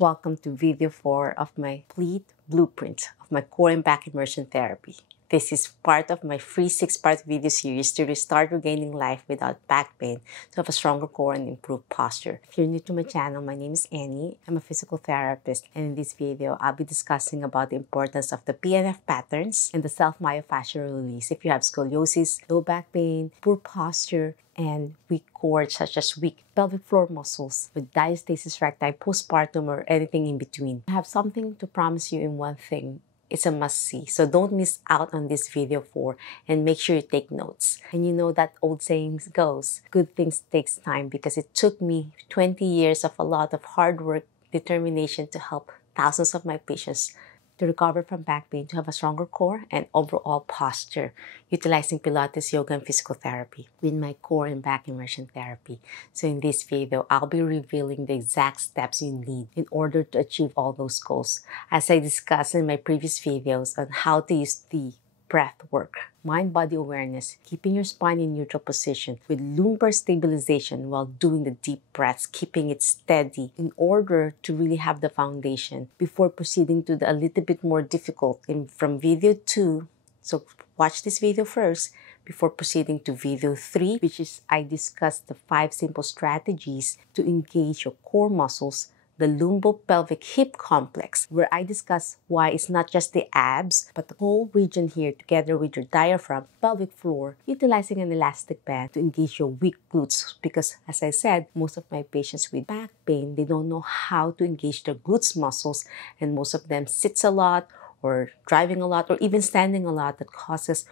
Welcome to video 4 of my complete blueprint of my core and back immersion therapy. This is part of my free 6-part video series to restart regaining life without back pain, to have a stronger core and improved posture. If you're new to my channel, my name is Annie. I'm a physical therapist, and in this video, I'll be discussing about the importance of the PNF patterns and the self-myofascial release if you have scoliosis, low back pain, poor posture, and weak core such as weak pelvic floor muscles with diastasis recti, postpartum, or anything in between. I have something to promise you in one thing. It's a must-see, so don't miss out on this video 4 and make sure you take notes. And you know that old saying goes, good things takes time, because it took me 20 years of a lot of hard work, determination to help thousands of my patients to recover from back pain, to have a stronger core and overall posture, utilizing Pilates, yoga, and physical therapy with my core and back immersion therapy. So in this video, I'll be revealing the exact steps you need in order to achieve all those goals, as I discussed in my previous videos on how to use the breath work, mind-body awareness, keeping your spine in neutral position with lumbar stabilization while doing the deep breaths, keeping it steady in order to really have the foundation before proceeding to the a little bit more difficult from video 2. So watch this video first before proceeding to video 3, which is I discussed the 5 simple strategies to engage your core muscles, the lumbopelvic hip complex, where I discuss why it's not just the abs, but the whole region here together with your diaphragm, pelvic floor, utilizing an elastic band to engage your weak glutes. Because as I said, most of my patients with back pain, they don't know how to engage their glutes muscles, and most of them sits a lot or driving a lot or even standing a lot, that causes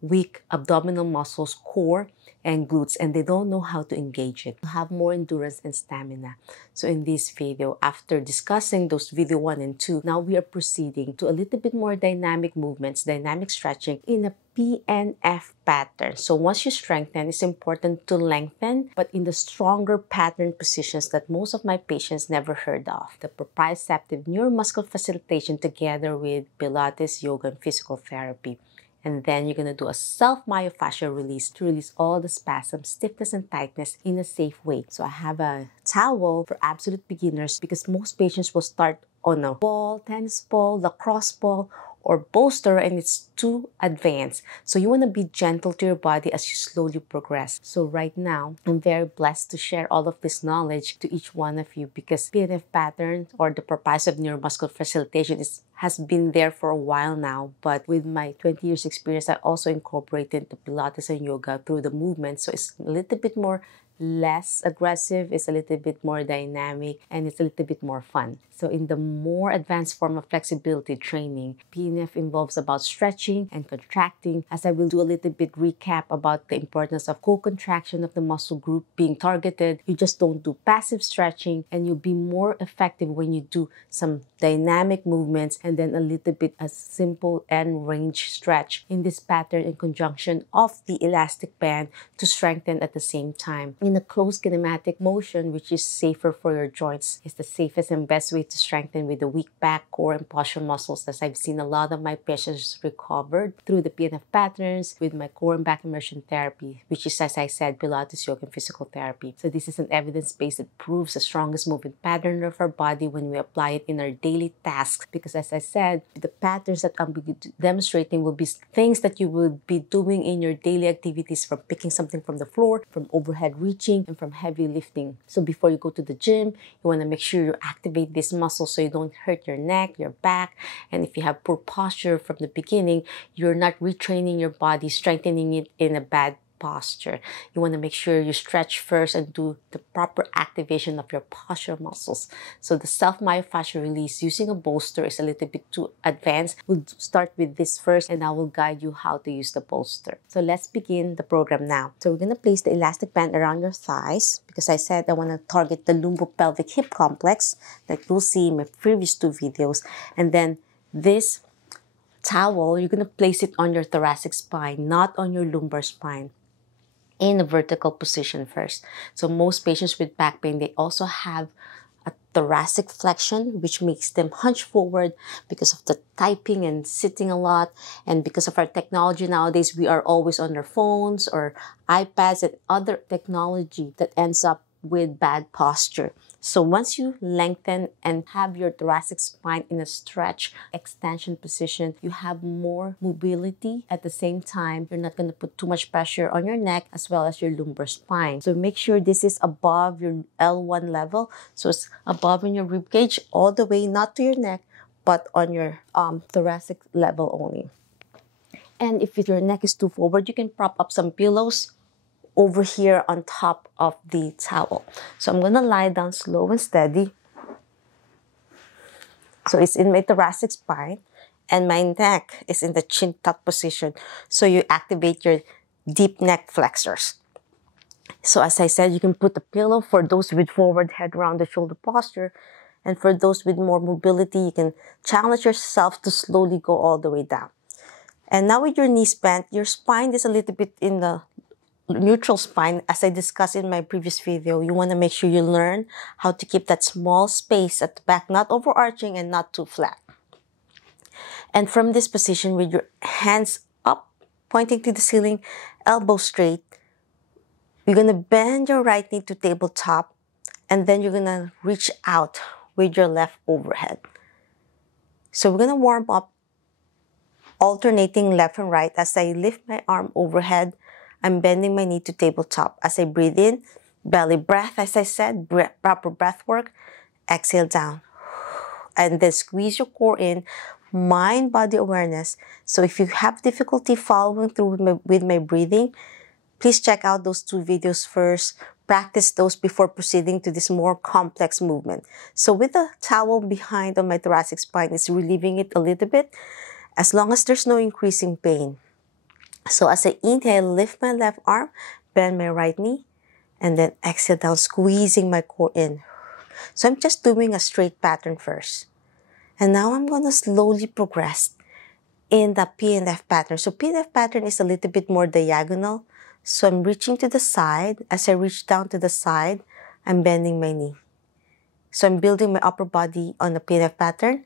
weak abdominal muscles, core, and glutes, and they don't know how to engage it to have more endurance and stamina. So in this video, after discussing those video 1 and 2, now we are proceeding to a little bit more dynamic movements, dynamic stretching in a PNF pattern. So once you strengthen, it's important to lengthen, but in the stronger pattern positions that most of my patients never heard of. The proprioceptive neuromuscular facilitation together with Pilates, yoga, and physical therapy. And then you're going to do a self-myofascial release to release all the spasm, stiffness, and tightness in a safe way. So I have a towel for absolute beginners, because most patients will start on a ball, tennis ball, lacrosse ball, or bolster, and it's too advanced. So you want to be gentle to your body as you slowly progress. So right now, I'm very blessed to share all of this knowledge to each one of you, because PNF pattern, or the proprioceptive neuromuscular facilitation, has been there for a while now. But with my 20 years experience, I also incorporated the Pilates and yoga through the movement. So it's a little bit more less aggressive, it's a little bit more dynamic, and it's a little bit more fun. So in the more advanced form of flexibility training, PNF involves about stretching and contracting, as I will do a little bit recap about the importance of co-contraction of the muscle group being targeted. You just don't do passive stretching, and you'll be more effective when you do some dynamic movements and then a little bit a simple end range stretch in this pattern in conjunction of the elastic band to strengthen at the same time. In a closed kinematic motion, which is safer for your joints, is the safest and best way to strengthen with the weak back, core, and postural muscles, as I've seen a lot of my patients recovered through the PNF patterns with my core and back immersion therapy, which is, as I said, Pilates, yoga, and physical therapy. So this is an evidence base that proves the strongest movement pattern of our body when we apply it in our daily tasks. Because as I said, the patterns that I'm demonstrating will be things that you will be doing in your daily activities, from picking something from the floor, from overhead reaching, and from heavy lifting. So before you go to the gym, you want to make sure you activate this muscle so you don't hurt your neck, your back. And if you have poor posture from the beginning, you're not retraining your body, strengthening it in a bad posture. You want to make sure you stretch first and do the proper activation of your postural muscles. So the self-myofascial release using a bolster is a little bit too advanced. We'll start with this first, and I will guide you how to use the bolster. So let's begin the program now. So we're going to place the elastic band around your thighs, because I said I want to target the lumbopelvic hip complex that you'll see in my previous 2 videos. And then this towel, you're going to place it on your thoracic spine, not on your lumbar spine, in a vertical position first. So most patients with back pain, they also have a thoracic flexion, which makes them hunch forward because of the typing and sitting a lot. And because of our technology nowadays, we are always on our phones or iPads and other technology that ends up with bad posture. So once you lengthen and have your thoracic spine in a stretch extension position, you have more mobility. At the same time, you're not going to put too much pressure on your neck as well as your lumbar spine. So make sure this is above your L1 level. So it's above in your rib cage all the way, not to your neck, but on your thoracic level only. And if your neck is too forward, you can prop up some pillows over here on top of the towel. So I'm going to lie down slow and steady. So it's in my thoracic spine and my neck is in the chin tuck position. So you activate your deep neck flexors. So as I said, you can put a pillow for those with forward head round the shoulder posture. And for those with more mobility, you can challenge yourself to slowly go all the way down. And now with your knees bent, your spine is a little bit in the neutral spine. As I discussed in my previous video, you want to make sure you learn how to keep that small space at the back, not overarching and not too flat. And from this position, with your hands up, pointing to the ceiling, elbow straight, you're going to bend your right knee to tabletop, and then you're going to reach out with your left overhead. So we're going to warm up, alternating left and right. As I lift my arm overhead, I'm bending my knee to tabletop. As I breathe in, belly breath, as I said, proper breath work. Exhale down. And then squeeze your core in, mind-body awareness. So if you have difficulty following through with my breathing, please check out those 2 videos first. Practice those before proceeding to this more complex movement. So with the towel behind on my thoracic spine, it's relieving it a little bit, as long as there's no increasing pain. So as I inhale, lift my left arm, bend my right knee, and then exhale down, squeezing my core in. So I'm just doing a straight pattern first. And now I'm going to slowly progress in the PNF pattern. So PNF pattern is a little bit more diagonal. So I'm reaching to the side. As I reach down to the side, I'm bending my knee. So I'm building my upper body on the PNF pattern,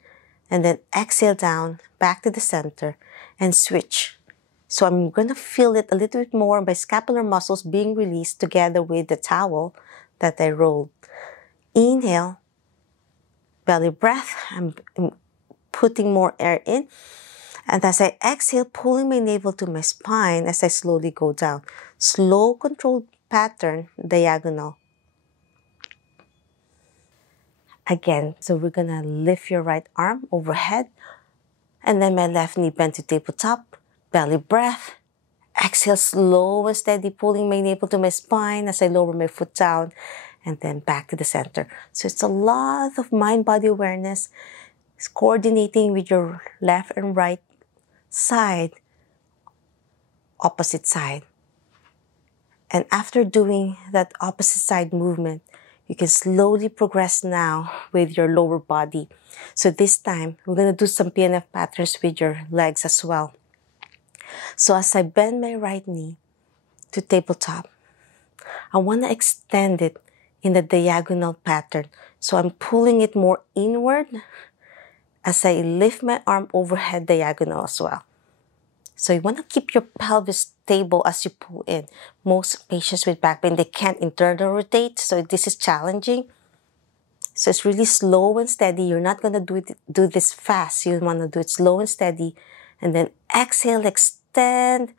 and then exhale down, back to the center, and switch. So I'm going to feel it a little bit more by scapular muscles being released together with the towel that I rolled. Inhale, belly breath. I'm putting more air in. And as I exhale, pulling my navel to my spine as I slowly go down. Slow, controlled pattern, diagonal. Again, so we're going to lift your right arm overhead. And then my left knee bent to tabletop. Belly breath. Exhale, slow and steady, pulling my navel to my spine as I lower my foot down. And then back to the center. So it's a lot of mind-body awareness. It's coordinating with your left and right side, opposite side. And after doing that opposite side movement, you can slowly progress now with your lower body. So this time, we're going to do some PNF patterns with your legs as well. So as I bend my right knee to tabletop, I want to extend it in the diagonal pattern. So I'm pulling it more inward as I lift my arm overhead diagonal as well. So you want to keep your pelvis stable as you pull in. Most patients with back pain, they can't internal rotate, so this is challenging. So it's really slow and steady. You're not going to do this fast. You want to do it slow and steady. And then exhale, extend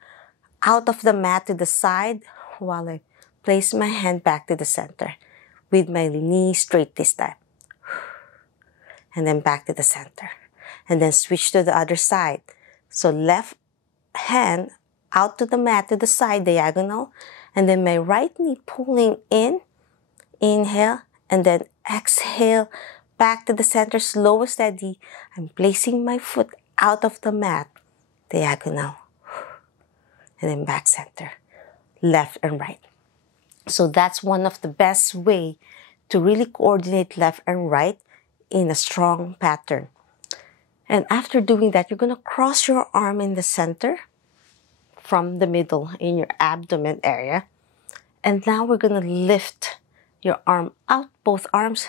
out of the mat to the side while I place my hand back to the center with my knee straight this time. And then back to the center. And then switch to the other side. So left hand out to the mat to the side, diagonal. And then my right knee pulling in. Inhale. And then exhale back to the center, slow and steady. I'm placing my foot out of the mat, diagonal. And then back center, left and right. So that's one of the best way to really coordinate left and right in a strong pattern. And after doing that, you're going to cross your arm in the center from the middle in your abdomen area. And now we're going to lift your arm out, both arms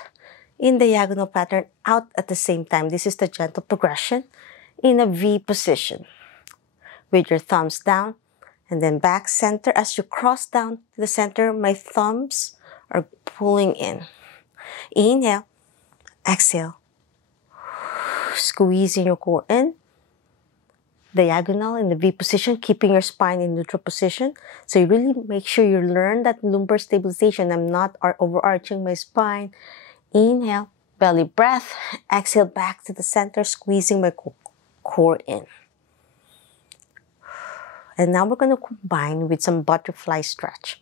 in diagonal pattern out at the same time. This is the gentle progression in a V position with your thumbs down and then back center. As you cross down to the center, my thumbs are pulling in. Inhale, exhale. Squeezing your core in. Diagonal in the V position, keeping your spine in neutral position. So you really make sure you learn that lumbar stabilization. I'm not overarching my spine. Inhale, belly breath. Exhale back to the center, squeezing my core in. And now we're going to combine with some butterfly stretch.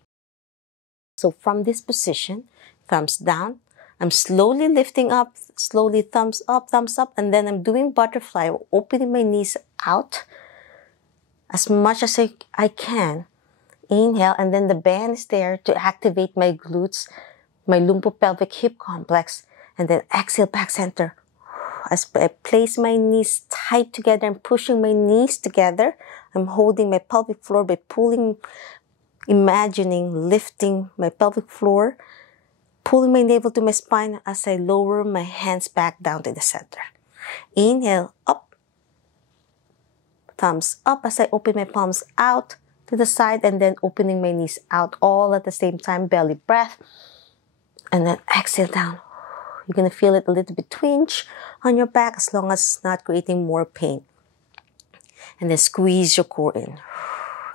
So from this position, thumbs down, I'm slowly lifting up, slowly thumbs up, and then I'm doing butterfly, opening my knees out as much as I can. Inhale, and then the band is there to activate my glutes, my lumbopelvic hip complex, and then exhale, back center. As I place my knees tight together, I'm pushing my knees together. I'm holding my pelvic floor by pulling, imagining, lifting my pelvic floor, pulling my navel to my spine as I lower my hands back down to the center. Inhale, up. Thumbs up as I open my palms out to the side and then opening my knees out all at the same time. Belly breath. And then exhale down. You're going to feel it a little bit twinge on your back as long as it's not creating more pain. And then squeeze your core in.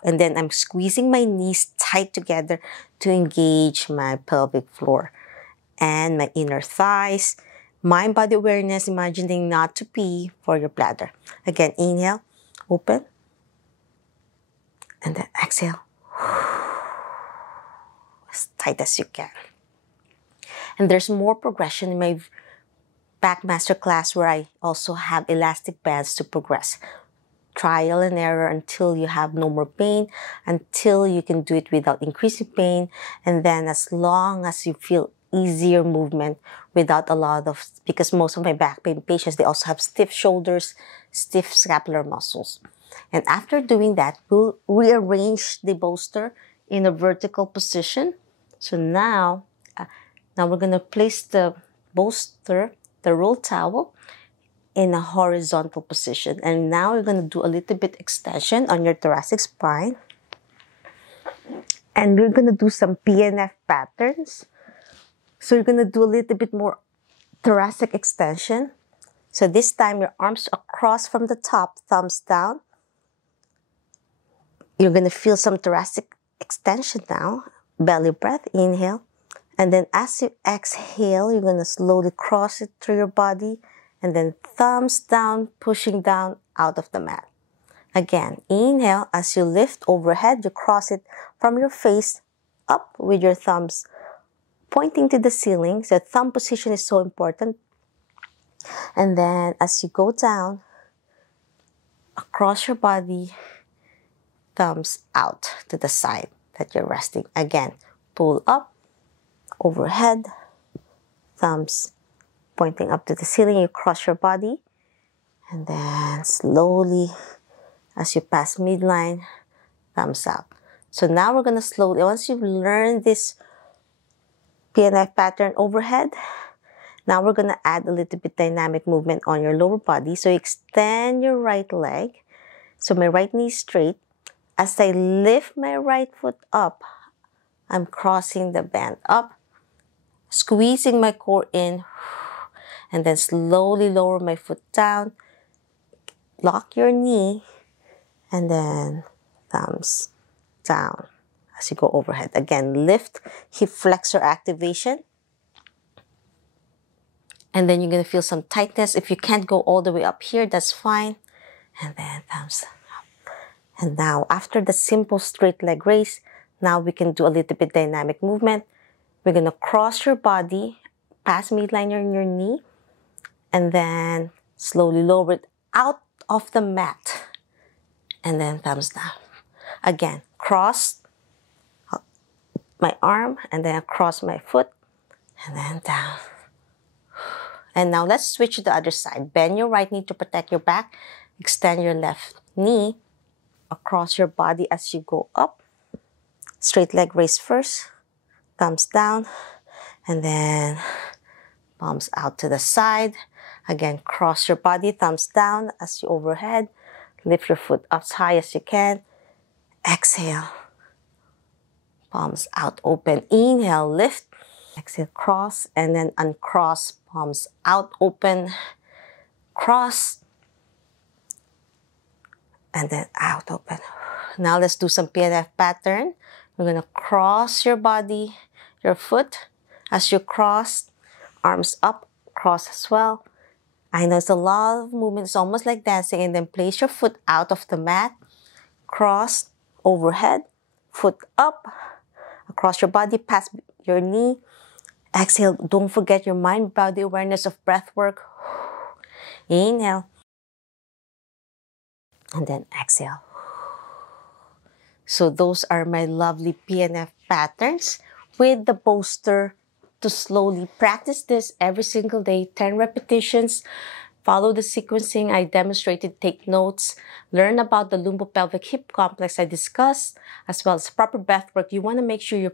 And then I'm squeezing my knees tight together to engage my pelvic floor and my inner thighs. Mind body awareness, imagining not to pee for your bladder. Again, inhale, open. And then exhale. As tight as you can. And there's more progression in my back masterclass where I also have elastic bands to progress. Trial and error until you have no more pain, until you can do it without increasing pain, and then as long as you feel easier movement without a lot of, because most of my back pain patients, they also have stiff shoulders, stiff scapular muscles. And after doing that, we'll rearrange the bolster in a vertical position. So now we're going to place the bolster, the roll towel, in a horizontal position. And now we're going to do a little bit extension on your thoracic spine. And we're going to do some PNF patterns. So you're going to do a little bit more thoracic extension. So this time your arms across from the top, thumbs down. You're going to feel some thoracic extension now. Belly breath, inhale. And then as you exhale, you're going to slowly cross it through your body. And then thumbs down, pushing down out of the mat. Again, inhale. As you lift overhead, you cross it from your face up with your thumbs pointing to the ceiling. So thumb position is so important. And then as you go down, across your body, thumbs out to the side that you're resting. Again, pull up, overhead, thumbs pointing up to the ceiling, you cross your body, and then slowly, as you pass midline, thumbs out. So now we're going to slowly, once you've learned this PNF pattern overhead, now we're going to add a little bit dynamic movement on your lower body. So extend your right leg. So my right knee is straight. As I lift my right foot up, I'm crossing the band up, squeezing my core in, and then slowly lower my foot down, lock your knee, and then thumbs down as you go overhead. Again, lift, hip flexor activation. And then you're going to feel some tightness. If you can't go all the way up here, that's fine. And then thumbs up. And now, after the simple straight leg raise, now we can do a little bit dynamic movement. We're going to cross your body, past midline on your knee, and then slowly lower it out of the mat. And then thumbs down. Again, cross my arm, and then cross my foot, and then down. And now let's switch to the other side. Bend your right knee to protect your back. Extend your left knee across your body as you go up. Straight leg raise first. Thumbs down. And then palms out to the side. Again, cross your body. Thumbs down as you overhead. Lift your foot up as high as you can. Exhale. Palms out open. Inhale, lift. Exhale, cross, and then uncross, palms out, open, cross, and then out, open. Now let's do some PNF pattern. We're gonna cross your body, your foot. As you cross, arms up, cross as well. I know it's a lot of movement. It's almost like dancing. And then place your foot out of the mat. Cross, overhead, foot up, across your body, past your knee. Exhale. Don't forget your mind-body awareness of breath work. Inhale. And then exhale. So those are my lovely PNF patterns with the poster to slowly practice this every single day, 10 repetitions. Follow the sequencing I demonstrated, take notes, learn about the lumbopelvic hip complex I discussed, as well as proper breath work. You want to make sure you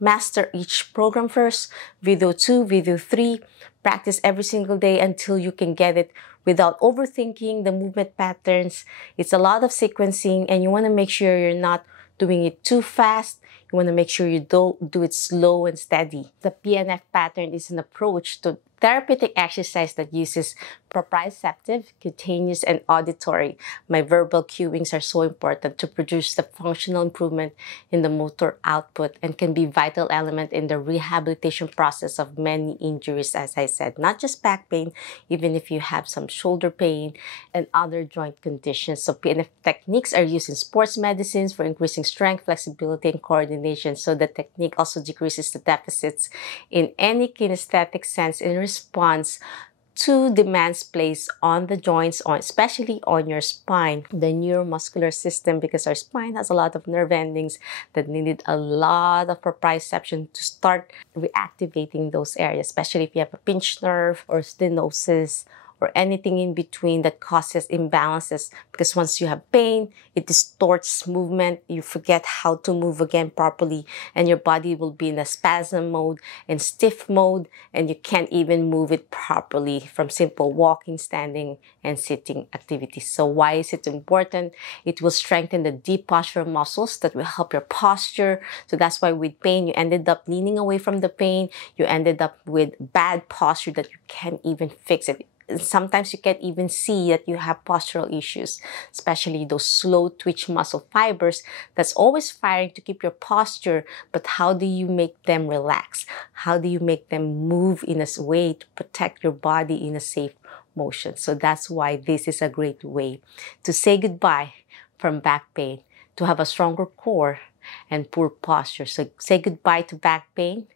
master each program first, video 2, video 3. Practice every single day until you can get it without overthinking the movement patterns. It's a lot of sequencing, and you want to make sure you're not doing it too fast. You want to make sure you don't do it slow and steady. The PNF pattern is an approach to therapeutic exercise that uses proprioceptive, cutaneous, and auditory. My verbal cueings are so important to produce the functional improvement in the motor output and can be a vital element in the rehabilitation process of many injuries, as I said. Not just back pain, even if you have some shoulder pain and other joint conditions. So PNF techniques are used in sports medicines for increasing strength, flexibility, and coordination. So the technique also decreases the deficits in any kinesthetic sense in response to demands placed on the joints, especially on your spine, the neuromuscular system, because our spine has a lot of nerve endings that needed a lot of proprioception to start reactivating those areas, especially if you have a pinched nerve or stenosis or anything in between that causes imbalances, because once you have pain, it distorts movement. You forget how to move again properly, and your body will be in a spasm mode and stiff mode, and you can't even move it properly from simple walking, standing, and sitting activities. So why is it important? It will strengthen the deep postural muscles that will help your posture. So that's why with pain, you ended up leaning away from the pain. You ended up with bad posture that you can't even fix it. Sometimes you can't even see that you have postural issues, especially those slow twitch muscle fibers that's always firing to keep your posture. But how do you make them relax? How do you make them move in a way to protect your body in a safe motion? So that's why this is a great way to say goodbye from back pain, to have a stronger core and poor posture. So say goodbye to back pain,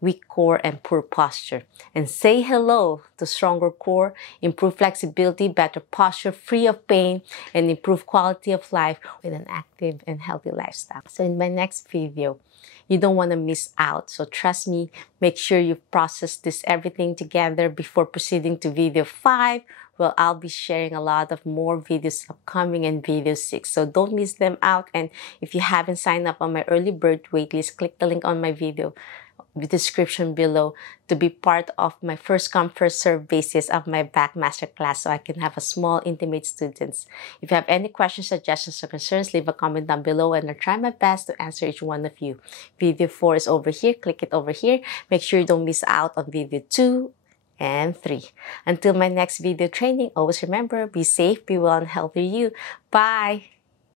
weak core, and poor posture. And say hello to stronger core, improved flexibility, better posture, free of pain, and improved quality of life with an active and healthy lifestyle. So in my next video, you don't want to miss out. So trust me, make sure you process everything together before proceeding to video 5. Well, I'll be sharing a lot of more videos upcoming in video 6. So don't miss them out. And if you haven't signed up on my early bird waitlist, click the link on my video description below to be part of my first come first serve basis of my back masterclass, so I can have a small intimate students. If you have any questions, suggestions, or concerns, leave a comment down below and I'll try my best to answer each one of you. Video 4 is over here. Click it over here. Make sure you don't miss out on video 2 and 3. Until my next video training, always remember, be safe, be well, and healthy you. Bye!